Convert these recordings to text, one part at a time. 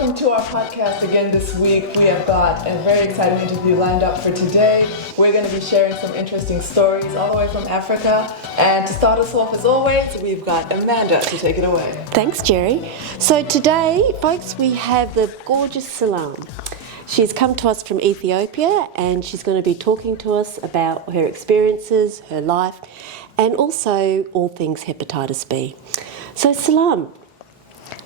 welcome to our podcast again this week. We have got a very exciting interview lined up for today. We're going to be sharing some interesting stories all the way from Africa. And to start us off, as always, we've got Amanda to take it away. Thanks, Jerry. So today, folks, we have the gorgeous Selam. She's come to us from Ethiopia and she's going to be talking to us about her experiences, her life, and also all things hepatitis B. So Selam,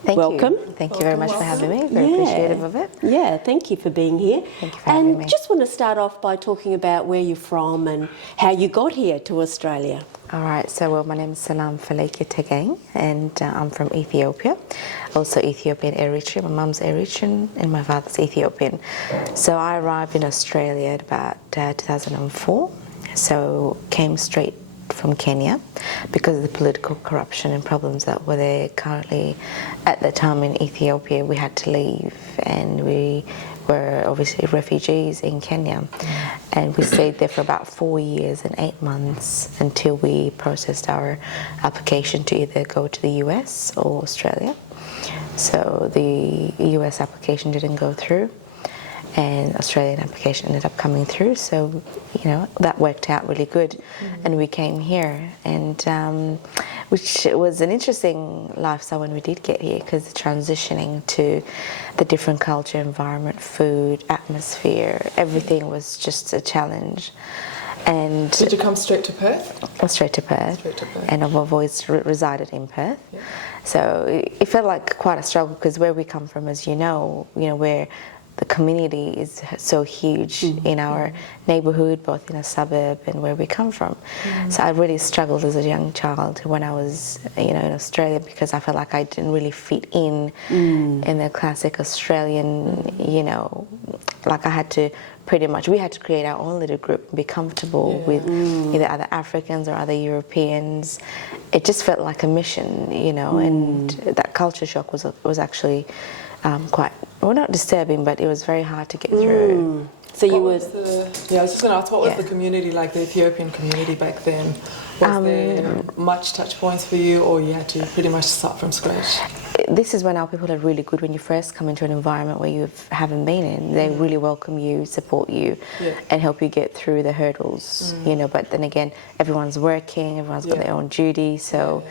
welcome. Thank you very much for having me. Very appreciative of it. Yeah, thank you for being here. Thank you for having me. And just want to start off by talking about where you're from and how you got here to Australia. All right, so my name is Selam Tegegn and I'm from Ethiopia, also Ethiopian Eritrean. My mum's Eritrean and my father's Ethiopian. So I arrived in Australia at about 2004, so came straight from Kenya because of the political corruption and problems that were there currently at the time in Ethiopia. We had to leave and we were obviously refugees in Kenya, and we stayed there for about 4 years and 8 months until we processed our application to either go to the US or Australia. So the US application didn't go through and Australian application ended up coming through, so you know that worked out really good. And we came here, and which was an interesting lifestyle when we did get here, because transitioning to the different culture, environment, food, atmosphere, everything was just a challenge. And did you come straight to Perth? Straight to Perth. Straight to Perth. And I've always resided in Perth. Yeah. So it felt like quite a struggle, because where we come from, as you know, where the community is so huge in our neighborhood, both in a suburb and where we come from. So I really struggled as a young child when I was, in Australia, because I felt like I didn't really fit in the classic Australian, like I had to we had to create our own little group and be comfortable with either other Africans or other Europeans. It just felt like a mission, and that culture shock was actually quite, well, not disturbing, but it was very hard to get through. So you I was just going to ask, what was the community like, the Ethiopian community back then? Was there much touch points for you, or you had to pretty much start from scratch? This is when our people are really good. When you first come into an environment where you haven't been in, they really welcome you, support you, and help you get through the hurdles, But then again, everyone's working, everyone's got their own duty, so...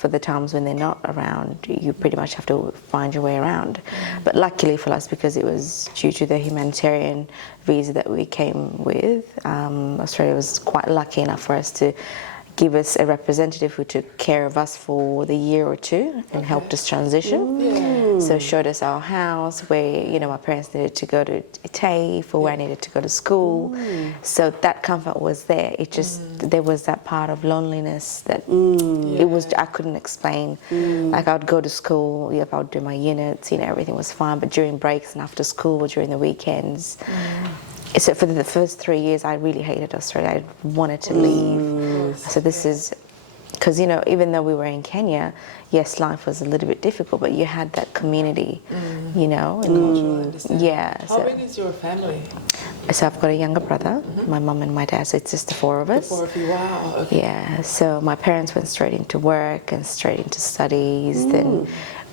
for the times when they're not around, you pretty much have to find your way around. But luckily for us, because it was due to the humanitarian visa that we came with, Australia was quite lucky enough for us to give us a representative who took care of us for the year or two and helped us transition. So showed us our house where, my parents needed to go to TAFE, or where I needed to go to school. So that comfort was there. It just, there was that part of loneliness that I couldn't explain. Like I would go to school, I would do my units, everything was fine, but during breaks and after school or during the weekends, so for the first 3 years, I really hated Australia. I wanted to leave. So this is, because, even though we were in Kenya, yes, life was a little bit difficult, but you had that community, And, How big is your family? So I've got a younger brother, my mum and my dad, so it's just the four of us. The four of you, wow. Okay. Yeah, so my parents went straight into work and straight into studies. Then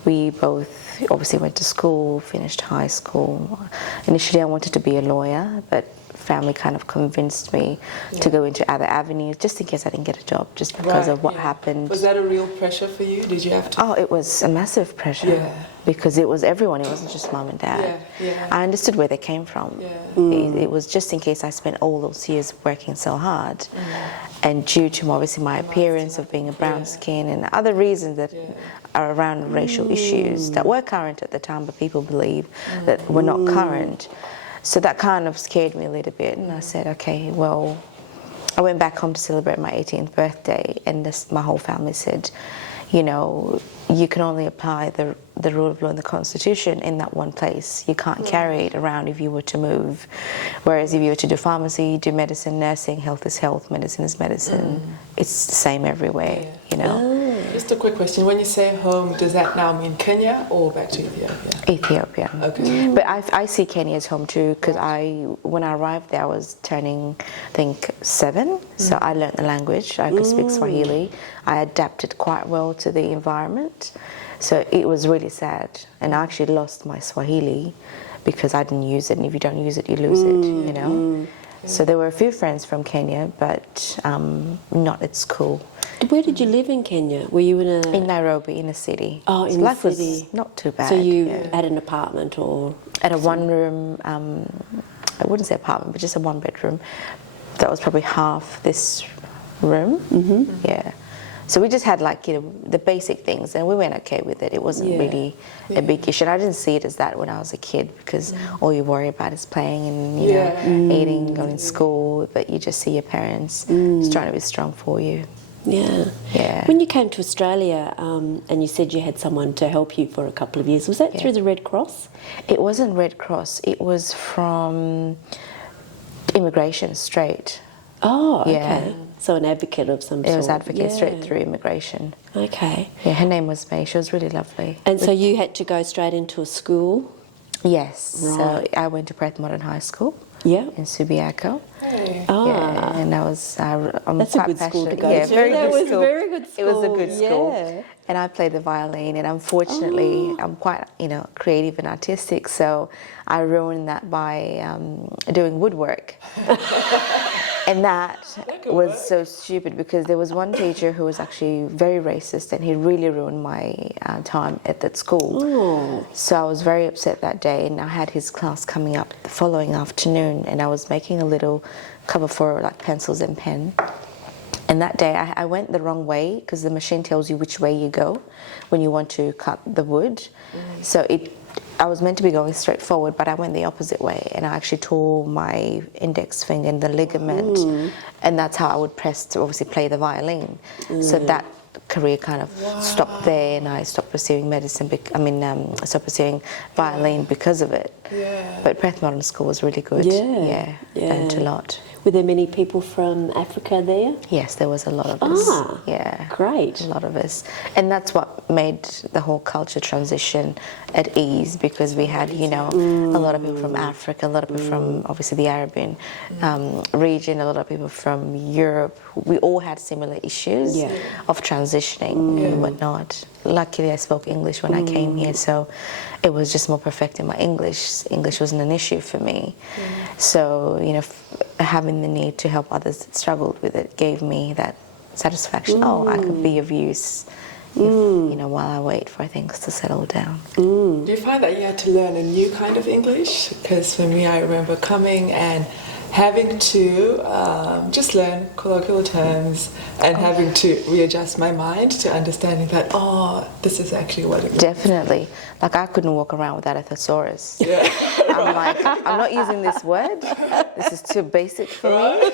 we both obviously went to school, finished high school. Initially I wanted to be a lawyer, but family kind of convinced me to go into other avenues, just in case I didn't get a job, just because of what happened. Was that a real pressure for you? Did you have to? Oh, it was a massive pressure, because it was everyone, it wasn't just mum and dad. I understood where they came from. It was just in case I spent all those years working so hard, and due to obviously my appearance of being a brown skin and other reasons that are around racial issues that were current at the time, but people believe that were not current. So that kind of scared me a little bit, and I said, okay, well, I went back home to celebrate my 18th birthday, and my whole family said, you can only apply the rule of law and the Constitution in that one place. You can't carry it around if you were to move. Whereas if you were to do pharmacy, do medicine, nursing, health is health, medicine is medicine. It's the same everywhere, Just a quick question. When you say home, does that now mean Kenya or back to Ethiopia? Ethiopia. Okay. But I see Kenya as home too, because when I arrived there, I was turning, I think, 7. So I learned the language. I could speak Swahili. I adapted quite well to the environment. So it was really sad, and I actually lost my Swahili because I didn't use it, and if you don't use it, you lose it, you know. So there were a few friends from Kenya, but not at school. Where did you live in Kenya? Were you In Nairobi, in a city. Oh, in Life the city. was not too bad. So you had an apartment or? At a one-room, I wouldn't say apartment, but just a one-bedroom. That was probably half this room. Yeah. So we just had like, you know, the basic things, and we went okay with it. It wasn't really a big issue. And I didn't see it as that when I was a kid, because all you worry about is playing and, you know, eating, going to school, but you just see your parents just trying to be strong for you. Yeah. When you came to Australia and you said you had someone to help you for a couple of years, was that through the Red Cross? It wasn't Red Cross. It was from immigration straight. Oh, okay. So an advocate of some sort. It was advocate straight through immigration. Okay. Yeah, her name was May. She was really lovely. And so you had to go straight into a school? Yes. Right. So I went to Perth Modern High School. Yeah. In Subiaco. Hey. Yeah, and I was. I'm That's a quite good school to passionate. go Yeah, to. very That good was school. a very good school. It was a good school. Yeah. And I played the violin, and unfortunately, I'm quite, you know, creative and artistic, so I ruined that by doing woodwork. And that was so stupid, because there was one teacher who was actually very racist, and he really ruined my time at that school. Oh. So I was very upset that day, and I had his class coming up the following afternoon, and I was making a little cover for like pencils and pen. And that day I went the wrong way, because the machine tells you which way you go when you want to cut the wood. So I was meant to be going straight forward, but I went the opposite way, and I actually tore my index finger and the ligament, and that's how I would press to obviously play the violin. So that career kind of stopped there, and I stopped pursuing medicine. Stopped pursuing violin because of it. Yeah. But Perth Modern School was really good. Yeah. Learned a lot. Were there many people from Africa there? Yes, there was a lot of us. Ah, yeah, great. A lot of us, and that's what made the whole culture transition at ease, because we had, you know, a lot of people from Africa, a lot of people from obviously the Arabian region, a lot of people from Europe. We all had similar issues of transitioning and whatnot. Luckily, I spoke English when I came here, so it was just more perfecting my English. English wasn't an issue for me. So, you know, having the need to help others that struggled with it gave me that satisfaction. Oh, I could be of use, if, you know, while I wait for things to settle down. Do you find that you had to learn a new kind of English? Because for me, I remember coming and having to just learn colloquial terms and having to readjust my mind to understanding that, this is actually what it means. Definitely. Like, I couldn't walk around without a thesaurus. Yeah. I'm like, I'm not using this word. This is too basic for me.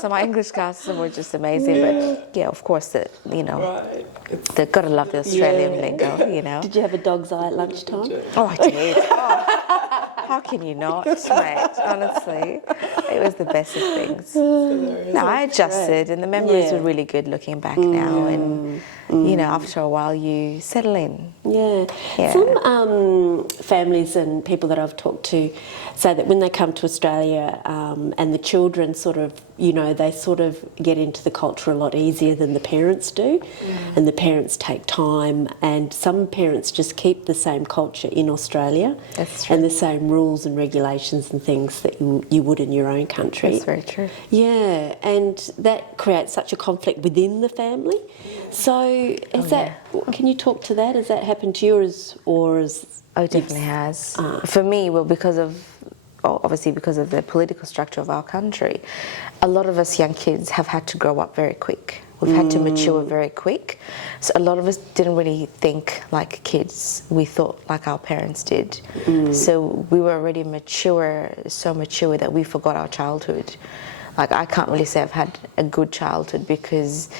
So my English classes were just amazing. But yeah, of course, you know, they've got to love the Australian lingo, you know. Did you have a dog's eye at lunchtime? Oh, I did. How can you not, mate? Honestly, it was the best of things. No, I adjusted, and the memories were really good looking back now. And you know, after a while, you settle in. Yeah. Some families and people that I've talked to say that when they come to Australia and the children sort of, you know, they sort of get into the culture a lot easier than the parents do, and the parents take time, and some parents just keep the same culture in Australia. That's true. And the same rules and regulations and things that you would in your own country. That's very true. Yeah, and that creates such a conflict within the family. So can you talk to that? Has that happened to you, or is Oh, it definitely has. For me, well, obviously because of the political structure of our country, a lot of us young kids have had to grow up very quick. We've had to mature very quick. So a lot of us didn't really think like kids. We thought like our parents did. So we were already mature, so mature that we forgot our childhood. Like, I can't really say I've had a good childhood, because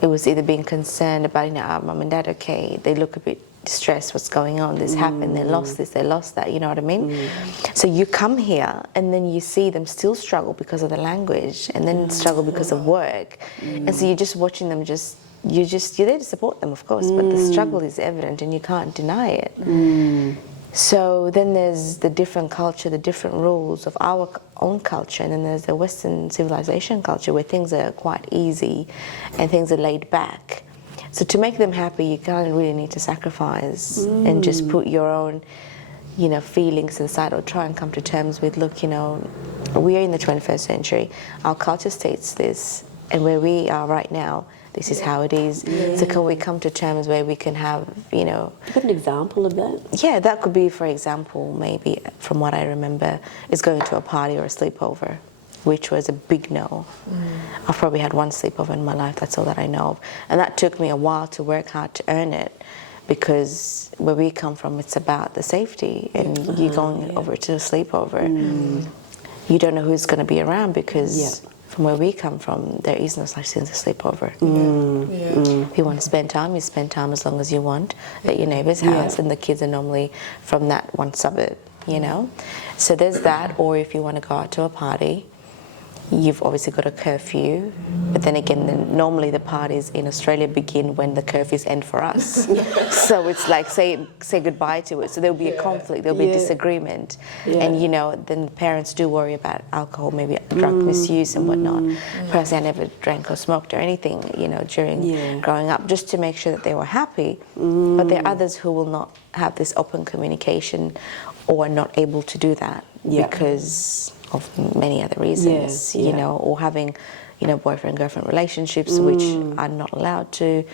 it was either being concerned about, you know, our mum and dad, okay, they look a bit distressed, what's going on, this happened, they lost this, they lost that, you know what I mean? So you come here and then you see them still struggle because of the language, and then struggle because of work, and so you're just watching them, you're there to support them, of course, but the struggle is evident and you can't deny it. So then there's the different culture, the different rules of our own culture, and then there's the Western civilization culture where things are quite easy and things are laid back. So to make them happy, you kind of really need to sacrifice and just put your own, you know, feelings to the side, or try and come to terms with, look, you know, we are in the 21st century. Our culture states this, and where we are right now, this is how it is. So can we come to terms where we can have, you know... Got an example of that? Yeah, that could be, for example, maybe from what I remember, is going to a party or a sleepover, which was a big no. I've probably had one sleepover in my life, that's all that I know of. And that took me a while to work hard to earn it, because where we come from, it's about the safety, and you're going over to a sleepover. You don't know who's going to be around, because from where we come from, there is no such thing as a sleepover. If you want to spend time, you spend time as long as you want at your neighbour's house, and the kids are normally from that one suburb, you know. So there's that. Or if you want to go out to a party, you've obviously got a curfew, but then again, normally the parties in Australia begin when the curfews end for us. So it's like say goodbye to it. So there'll be a conflict, there'll be a disagreement, and you know, then the parents do worry about alcohol, maybe drug misuse and whatnot. Personally, I never drank or smoked or anything, you know, during growing up, just to make sure that they were happy. But there are others who will not have this open communication, or are not able to do that because of many other reasons, you know, or having, you know, boyfriend-girlfriend relationships, which are not allowed to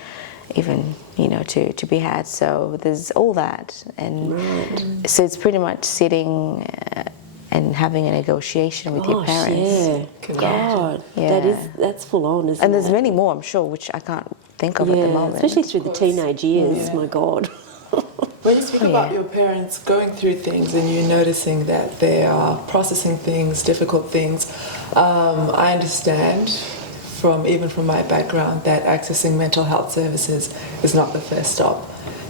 even, you know, to be had. So there's all that, and so it's pretty much sitting and having a negotiation with your parents. That's full on, isn't it? And there's many more, I'm sure, which I can't think of at the moment. Especially through the teenage years, my God. When you speak about your parents going through things and you noticing that they are processing things, difficult things, I understand even from my background that accessing mental health services is not the first stop.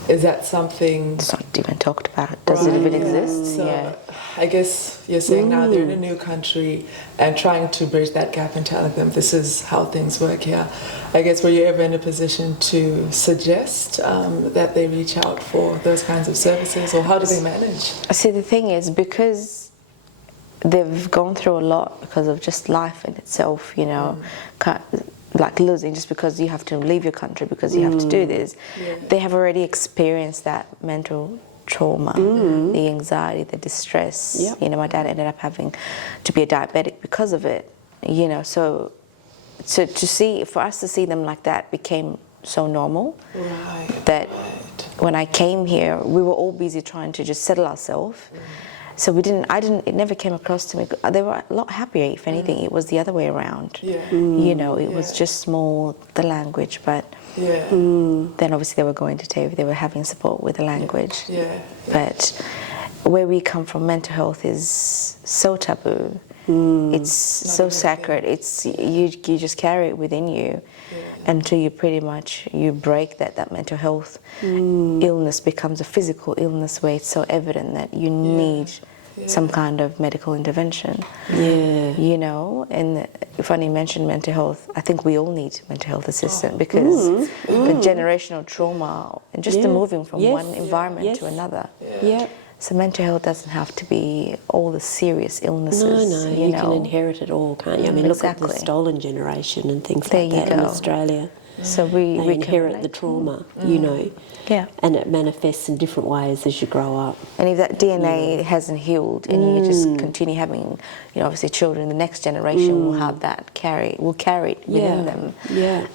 Is that something... It's not even talked about. Does it even exist? So I guess you're saying now they're in a new country and trying to bridge that gap and telling them this is how things work here. I guess were you ever in a position to suggest that they reach out for those kinds of services, or how do they manage? See, the thing is, because they've gone through a lot because of just life in itself, you know, like losing just because you have to leave your country because you have to do this. They have already experienced that mental trauma, the anxiety, the distress. You know, my dad ended up having to be a diabetic because of it, you know, so for us to see them like that became so normal that when I came here, we were all busy trying to just settle ourselves. So it never came across to me. They were a lot happier, if anything. It was the other way around. You know, it was just more the language, but then obviously they were going to TAFE, they were having support with the language. But where we come from, mental health is so taboo. It's so sacred. It's you just carry it within you until you pretty much break that mental health illness becomes a physical illness, where it's so evident that you need some kind of medical intervention. You know, and funny you mentioned mental health, I think we all need mental health assistance because the generational trauma and just the moving from one environment to another. So mental health doesn't have to be all the serious illnesses. No, you can inherit it all, can't you? I mean, look at the stolen generation and things like that in Australia. So we inherit the trauma, you know, and it manifests in different ways as you grow up. And if that DNA hasn't healed, and you just continue having, you know, obviously children, the next generation will have that will carry it within them,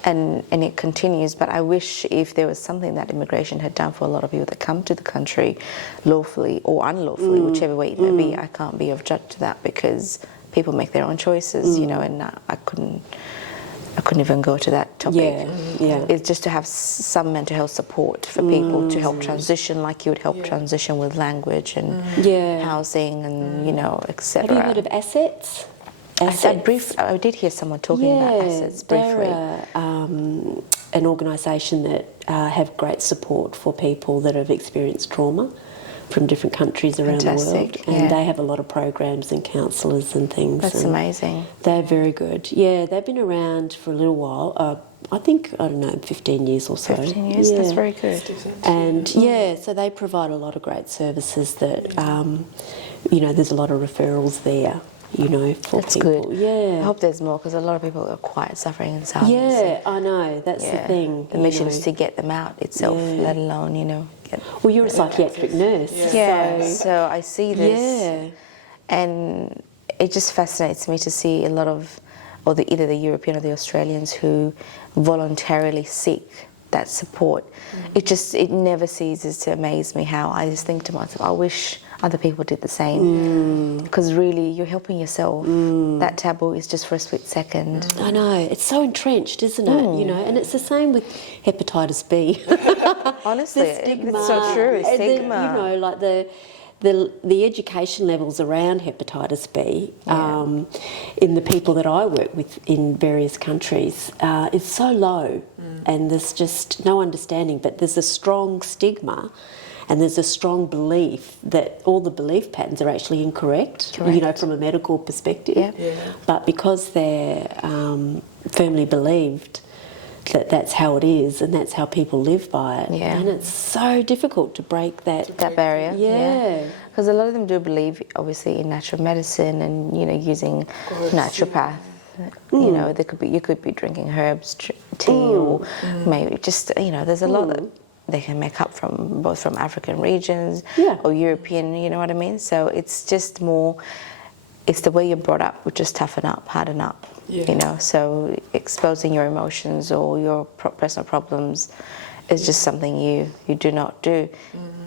and it continues. But I wish if there was something that immigration had done for a lot of people that come to the country, lawfully or unlawfully, whichever way it may be. I can't be of judge to that because people make their own choices, you know, and I couldn't even go to that topic. It's just to have some mental health support for people to help transition, like you would help transition with language and housing and, you know, etc. Have you heard of assets? I did hear someone talking about assets briefly. They're an organisation that have great support for people that have experienced trauma from different countries around the world, and they have a lot of programs and counsellors and things. That's amazing. They're very good. Yeah, they've been around for a little while. I think, 15 years or so. 15 years, that's very good. And so they provide a lot of great services that, you know, there's a lot of referrals there you know, for That's people. good. Yeah. I hope there's more, because a lot of people are quite suffering in silence. Yeah, I know. That's the thing. The mission is to get them out itself, let alone, Well, you're a psychiatric nurse. So I see this, Yeah. and it just fascinates me to see a lot of, either the European or the Australians who voluntarily seek that support. It never ceases to amaze me how I just think to myself, I wish other people did the same, because really you're helping yourself. That taboo is just for a split second. I know, it's so entrenched, isn't it? You know, and it's the same with hepatitis B. Honestly, The stigma, it's so true. and Stigma. you know, like the education levels around hepatitis B in the people that I work with in various countries is so low, and there's just no understanding. But there's a strong stigma. And there's a strong belief that all the belief patterns are actually incorrect, you know, from a medical perspective. Yeah. But because they're firmly believed that that's how it is and that's how people live by it, and it's so difficult to break that barrier. Yeah. Because a lot of them do believe, obviously, in natural medicine and, using naturopath. You know, you could be drinking herbs, tea, or maybe just, there's a lot that they can make up from both from African regions or European, you know what I mean? So it's just more, it's the way you're brought up, which is toughen up, harden up, so exposing your emotions or your personal problems is just something you do not do.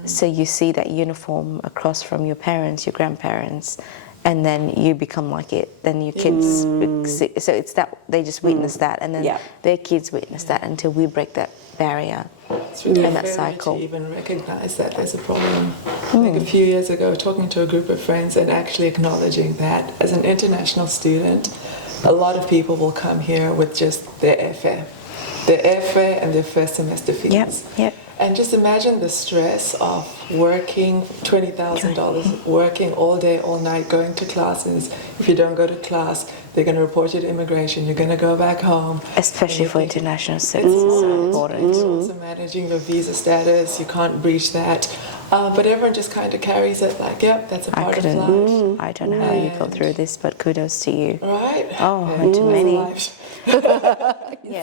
So you see that uniform across from your parents, your grandparents, and then you become like it, then your kids, so it's that, they just witness that, and then their kids witness that until we break that barrier. It's really and that cycle. to even recognize that there's a problem. Like a few years ago, talking to a group of friends and actually acknowledging that as an international student, a lot of people will come here with just their airfare and their first semester fees. And just imagine the stress of working $20,000, working all day, all night, going to classes. If you don't go to class, they're going to report you to immigration. You're going to go back home. Especially for international students, it's so important. It's also managing your visa status. You can't breach that. But everyone just kind of carries it like, yep, that's a part of life. I don't know how you go through this, but kudos to you. Right? Oh, to many.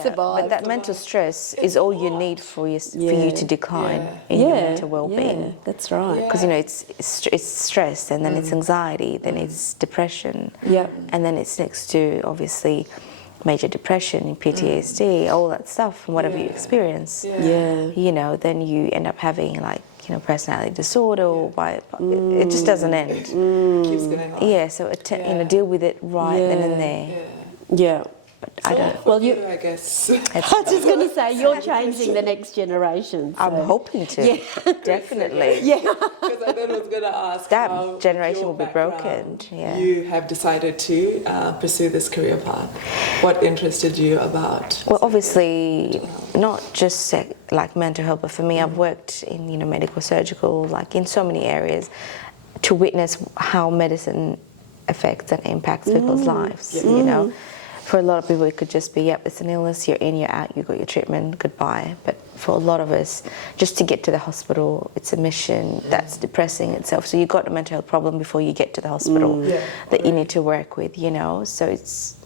Survive. But that mental stress is all you need for you to decline in your mental well-being. Yeah, that's right. Because it's stress, and then it's anxiety, then it's depression, and then it's next to obviously major depression, PTSD, all that stuff, and whatever you experience. Then you end up having personality disorder, or it just doesn't end. Keeps going on. So deal with it right then and there. Yeah. But I don't. Well, I guess. I was just going to say, you're changing the next generation. So. I'm hoping to. Definitely. Because I then was going to ask that generation will be broken. You have decided to pursue this career path. What interested you about? Well, obviously, not just like mental health, but for me, I've worked in medical, surgical, like in so many areas, to witness how medicine affects and impacts people's lives. For a lot of people, it could just be, it's an illness, you're in, you're out, you got your treatment, goodbye. But for a lot of us, just to get to the hospital, it's a mission that's depressing itself. So you've got a mental health problem before you get to the hospital that you need to work with, So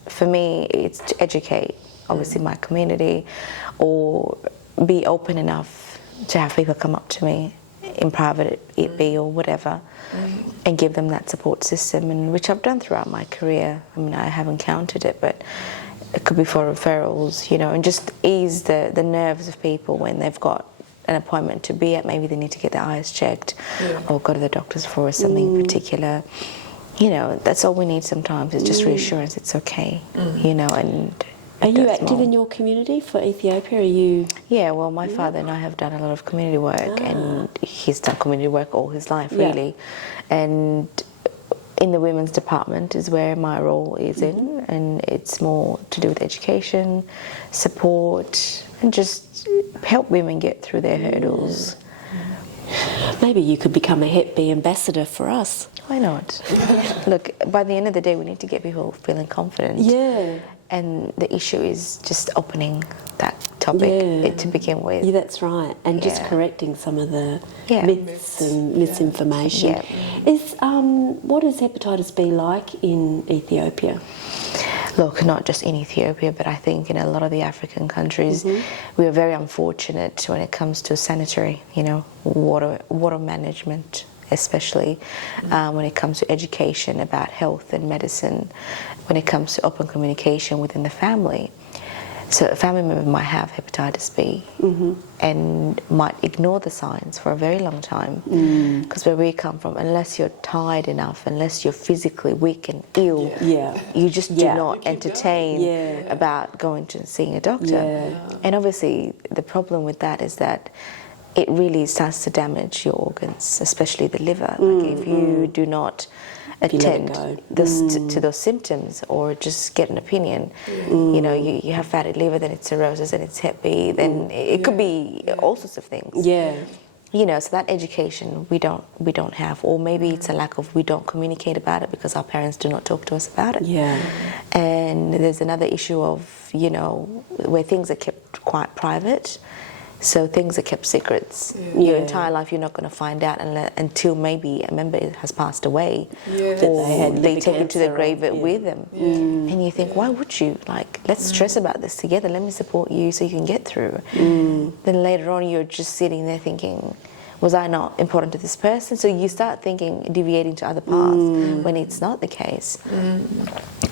for me, it's to educate, obviously, my community, or be open enough to have people come up to me in private, it be, or whatever, and give them that support system, and which I've done throughout my career. I mean, I haven't counted it, but it could be for referrals, and just ease the nerves of people when they've got an appointment to be at. Maybe they need to get their eyes checked or go to the doctors for something particular. That's all we need sometimes. It's just reassurance it's okay, and Are you active in your community for Ethiopia? Are you? Yeah, well, my father and I have done a lot of community work, and he's done community work all his life, really. And in the women's department is where my role is in, and it's more to do with education, support, and just help women get through their hurdles. Maybe you could become a Hep B ambassador for us. Why not? Look, by the end of the day, we need to get people feeling confident. Yeah. And the issue is just opening that topic to begin with. Yeah, that's right. And just correcting some of the myths and misinformation. Is what is hepatitis B like in Ethiopia? Look, not just in Ethiopia, but I think in a lot of the African countries, we are very unfortunate when it comes to sanitary, water management, especially when it comes to education about health and medicine, when it comes to open communication within the family. So a family member might have hepatitis B and might ignore the signs for a very long time. Because where we come from, unless you're tired enough, unless you're physically weak and ill, you just do not entertain about going to seeing a doctor. And obviously the problem with that is that it really starts to damage your organs, especially the liver. Like if you do not attend to those symptoms or just get an opinion, you have fatty liver, then it's cirrhosis, and it's hep B, then it could be all sorts of things. So that education we don't have, or maybe it's a lack of, we don't communicate about it because our parents do not talk to us about it. And there's another issue of, where things are kept quite private. So things are kept secrets. Your entire life, you're not going to find out until maybe a member has passed away, or they take it to the grave with them. And you think, why would you? Let's stress about this together. Let me support you so you can get through. Then later on, you're just sitting there thinking, was I not important to this person? So you start thinking, deviating to other paths when it's not the case.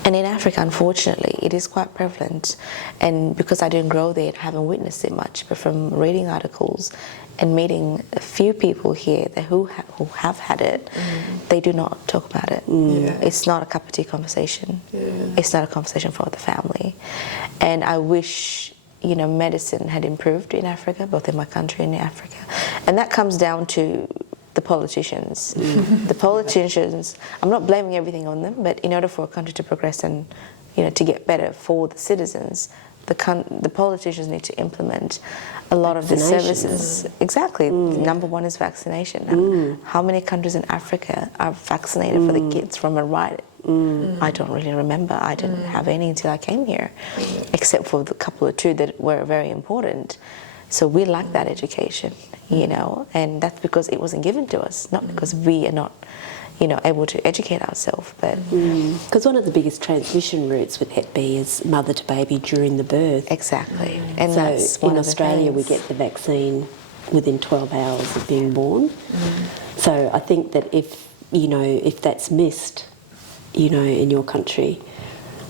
And in Africa, unfortunately, it is quite prevalent. And because I didn't grow there, I haven't witnessed it much. But from reading articles and meeting a few people here who have had it, they do not talk about it. It's not a cup of tea conversation. It's not a conversation for the family. And I wish medicine had improved in Africa, both in my country and in Africa. And that comes down to the politicians. The politicians, I'm not blaming everything on them, but in order for a country to progress and to get better for the citizens, the politicians need to implement a lot of the services. Exactly. Number one is vaccination. How many countries in Africa are vaccinated for the kids from a right? I don't really remember. I didn't have any until I came here, except for the couple or two that were very important. So we lack that education, and that's because it wasn't given to us, not because we are not, able to educate ourselves. But because one of the biggest transmission routes with Hep B is mother to baby during the birth. Exactly, and so that's in Australia we get the vaccine within 12 hours of being born. So I think that if that's missed, in your country,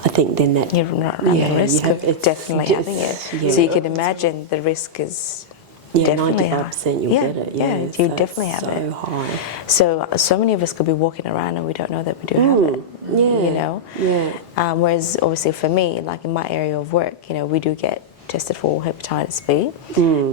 I think then that you're not running risk of definitely having it. So you can imagine the risk is definitely 95% you'll get it. You definitely have it. So high. So many of us could be walking around and we don't know that we do have it. Whereas obviously for me, like in my area of work, we do get tested for hepatitis B,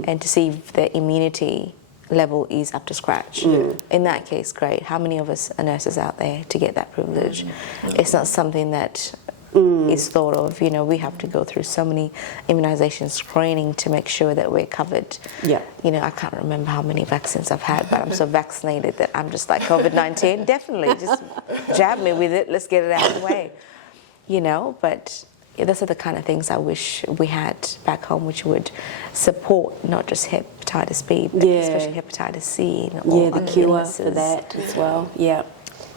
and to see if the immunity level is up to scratch. In that case, great. How many of us are nurses out there to get that privilege? It's not something that is thought of. We have to go through so many immunization screening to make sure that we're covered. I can't remember how many vaccines I've had, but I'm so vaccinated that I'm just like COVID-19. Definitely, just jab me with it. Let's get it out of the way. But those are the kind of things I wish we had back home, which would support not just hepatitis B, but especially hepatitis C and all the cure for that as well.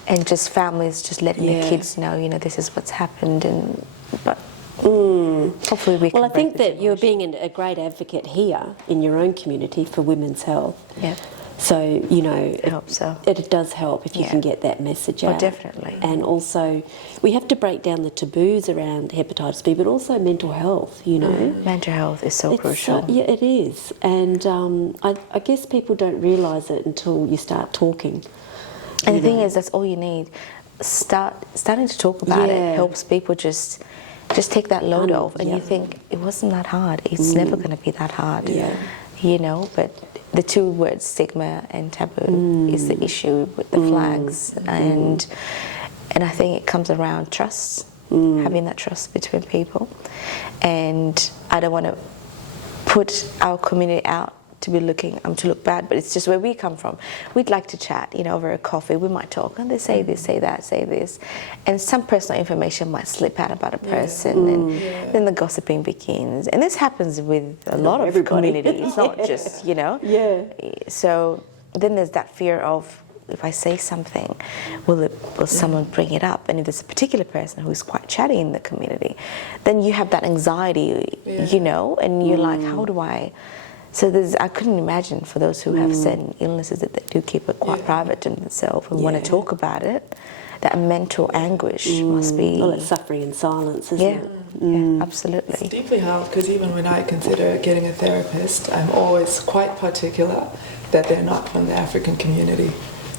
And just families just letting their kids know, this is what's happened, but hopefully we can. Well, I think that you're being a great advocate here in your own community for women's health. So, I hope so. It does help if you can get that message out. Definitely. And also, we have to break down the taboos around hepatitis B, but also mental health, Mental health is so crucial. It is. And I guess people don't realise it until you start talking. And the thing is, that's all you need. Starting to talk about it helps people just take that load off. And you think, it wasn't that hard. It's never going to be that hard. But the two words, stigma and taboo, is the issue with the flags. And I think it comes around trust, having that trust between people. And I don't want to put our community out to look bad, but it's just where we come from. We'd like to chat, over a coffee. We might talk, and they say this, say that, say this, and some personal information might slip out about a person, and then the gossiping begins. And this happens with a lot of communities, not just, So then there's that fear of if I say something, will someone bring it up? And if there's a particular person who's quite chatty in the community, then you have that anxiety, you know, and you're like, how do I? So I couldn't imagine for those who have certain illnesses that they do keep it quite private to themselves and want to talk about it. That mental anguish must be... Well, it's suffering in silence, isn't it? Yeah, absolutely. It's deeply held because even when I consider getting a therapist, I'm always quite particular that they're not from the African community.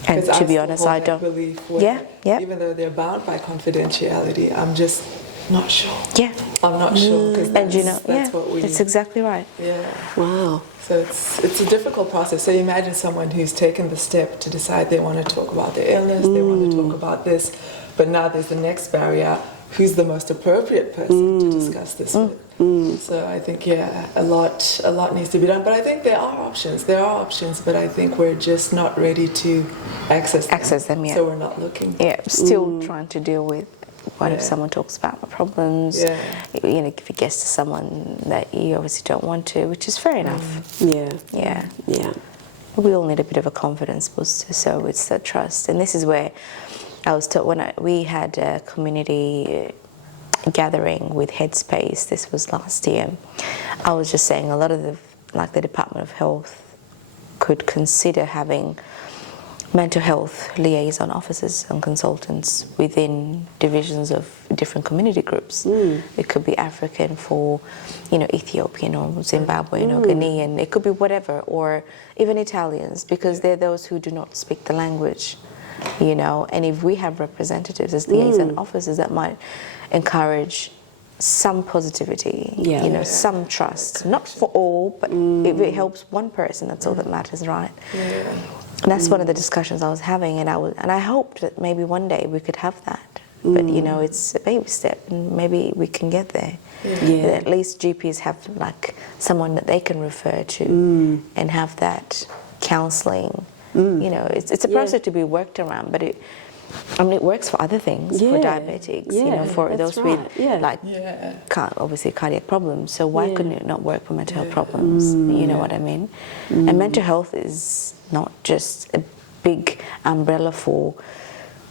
And to be honest, I don't... Even though they're bound by confidentiality, I'm just not sure. Yeah. I'm not sure because that's what we... That's exactly right. Yeah. Wow. So it's a difficult process. So you imagine someone who's taken the step to decide they want to talk about their illness, they want to talk about this, but now there's the next barrier. Who's the most appropriate person to discuss this with? So I think, a lot needs to be done. But I think there are options. But I think we're just not ready to access them yet. So we're not looking. Yeah, still trying to deal with what if someone talks about my problems, you know, if you guess to someone that you obviously don't want to, which is fair enough. Yeah. We all need a bit of a confidence boost, so it's the trust. And this is where I was taught when we had a community gathering with Headspace, this was last year, I was just saying a lot of the Department of Health could consider having mental health liaison officers and consultants within divisions of different community groups. It could be African for, you know, Ethiopian or Zimbabwean or Ghanaian. It could be whatever, or even Italians, because they're those who do not speak the language, you know. And if we have representatives as liaison officers, that might encourage some positivity, you know, some trust. Not for all, but if it helps one person, that's all that matters, right? And that's one of the discussions I was having, and I hoped that maybe one day we could have that. But you know, it's a baby step, and maybe we can get there. At least GPs have like someone that they can refer to and have that counselling. You know, it's a process to be worked around, but it works for other things, for diabetics, you know, for those with obviously cardiac problems. So why couldn't it not work for mental health problems? You know what I mean? And mental health is not just a big umbrella for,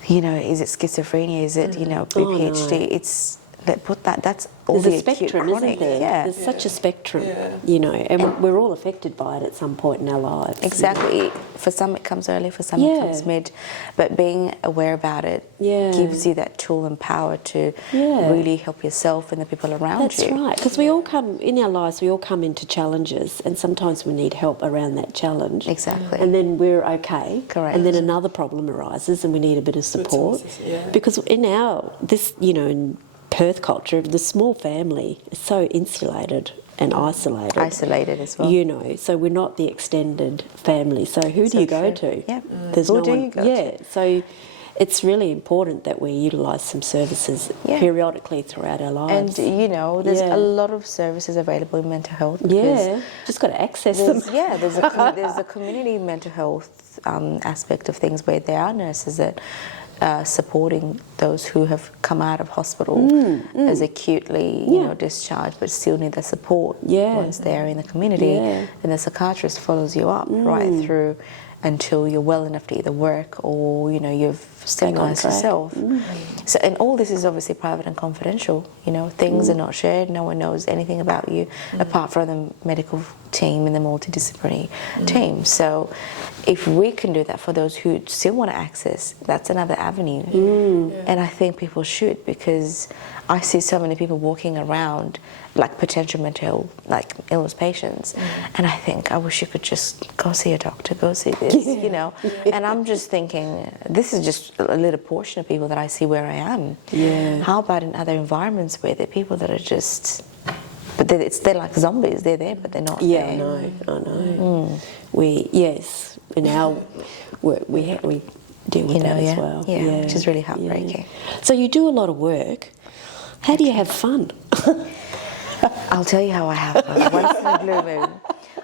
you know, is it schizophrenia? Is it, you know, ADHD? It's that's all there's the a spectrum, isn't there? There's such a spectrum, you know, and we're all affected by it at some point in our lives. Exactly. For some it comes early, for some it comes mid, but being aware about it gives you that tool and power to really help yourself and the people around you. That's right, because we all come, in our lives, we all come into challenges, and sometimes we need help around that challenge. Exactly. And then we're okay. Correct. And then another problem arises and we need a bit of support. Because in you know, in Perth culture, the small family is so insulated and isolated. Isolated as well. You know, so we're not the extended family. So who do you go to? Yeah. There's Who no do one. you go to? So it's really important that we utilise some services periodically throughout our lives. And you know, there's a lot of services available in mental health. Just got to access them. Yeah, there's a community mental health aspect of things where there are nurses that supporting those who have come out of hospital as acutely, you know, discharged, but still need the support once they're in the community. And the psychiatrist follows you up right through until you're well enough to either work or, you know, you've stabilised yourself. So, and all this is obviously private and confidential. You know, things are not shared. No one knows anything about you apart from the medical team and the multidisciplinary team. So if we can do that for those who still want to access, that's another avenue. And I think people should, because I see so many people walking around like potential mental health, like illness patients, and I think, I wish you could just go see a doctor, go see this, you know. And I'm just thinking, this is just a little portion of people that I see where I am. How about in other environments where there are people that are just, but they're like zombies, they're there but they're not there. I know. In our work we deal with that as well. Which is really heartbreaking. So you do a lot of work. How do you have fun? I'll tell you how I have fun. Once in a blue moon.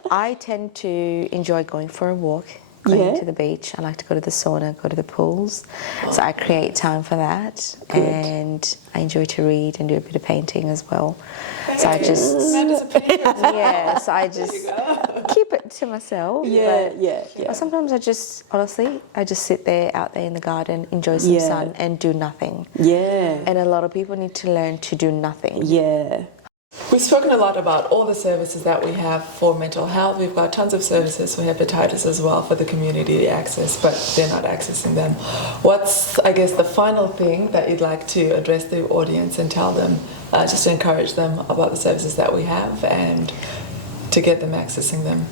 I tend to enjoy going for a walk, going to the beach. I like to go to the sauna, go to the pools. So I create time for that. And I enjoy to read and do a bit of painting as well. So I just, so I just keep keep it to myself. Yeah, but yeah. sometimes I just, honestly, I just sit there, out there in the garden, enjoy some sun and do nothing. Yeah. And a lot of people need to learn to do nothing. Yeah. We've spoken a lot about all the services that we have for mental health. We've got tons of services for hepatitis as well for the community to access, but they're not accessing them. What's, I guess, the final thing that you'd like to address the audience and tell them, just to encourage them about the services that we have and to get them accessing them?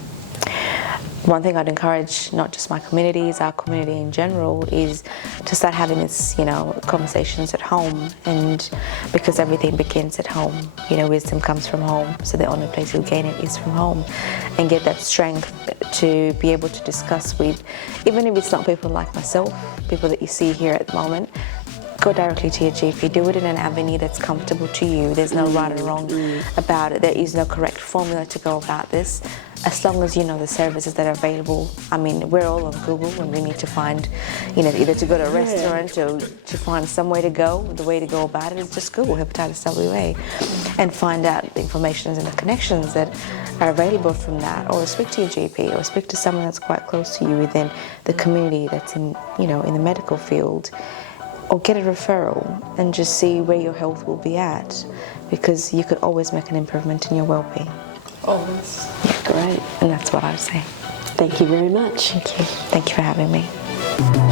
One thing I'd encourage, not just my communities, our community in general, is to start having this, conversations at home, and because everything begins at home, wisdom comes from home, so the only place you'll gain it is from home, and get that strength to be able to discuss with, even if it's not people like myself, people that you see here at the moment. Go directly to your GP. Do it in an avenue that's comfortable to you. There's no right or wrong about it. There is no correct formula to go about this. As long as you know the services that are available. I mean, we're all on Google when we need to find, either to go to a restaurant or to find somewhere to go. The way to go about it is just Google hepatitis WA and find out the information and the connections that are available from that, or speak to your GP, or speak to someone that's quite close to you within the community that's in the medical field. Or get a referral and just see where your health will be at, because you could always make an improvement in your well-being. Always. Great. And that's what I would say. Thank you very much. Thank you. Thank you for having me.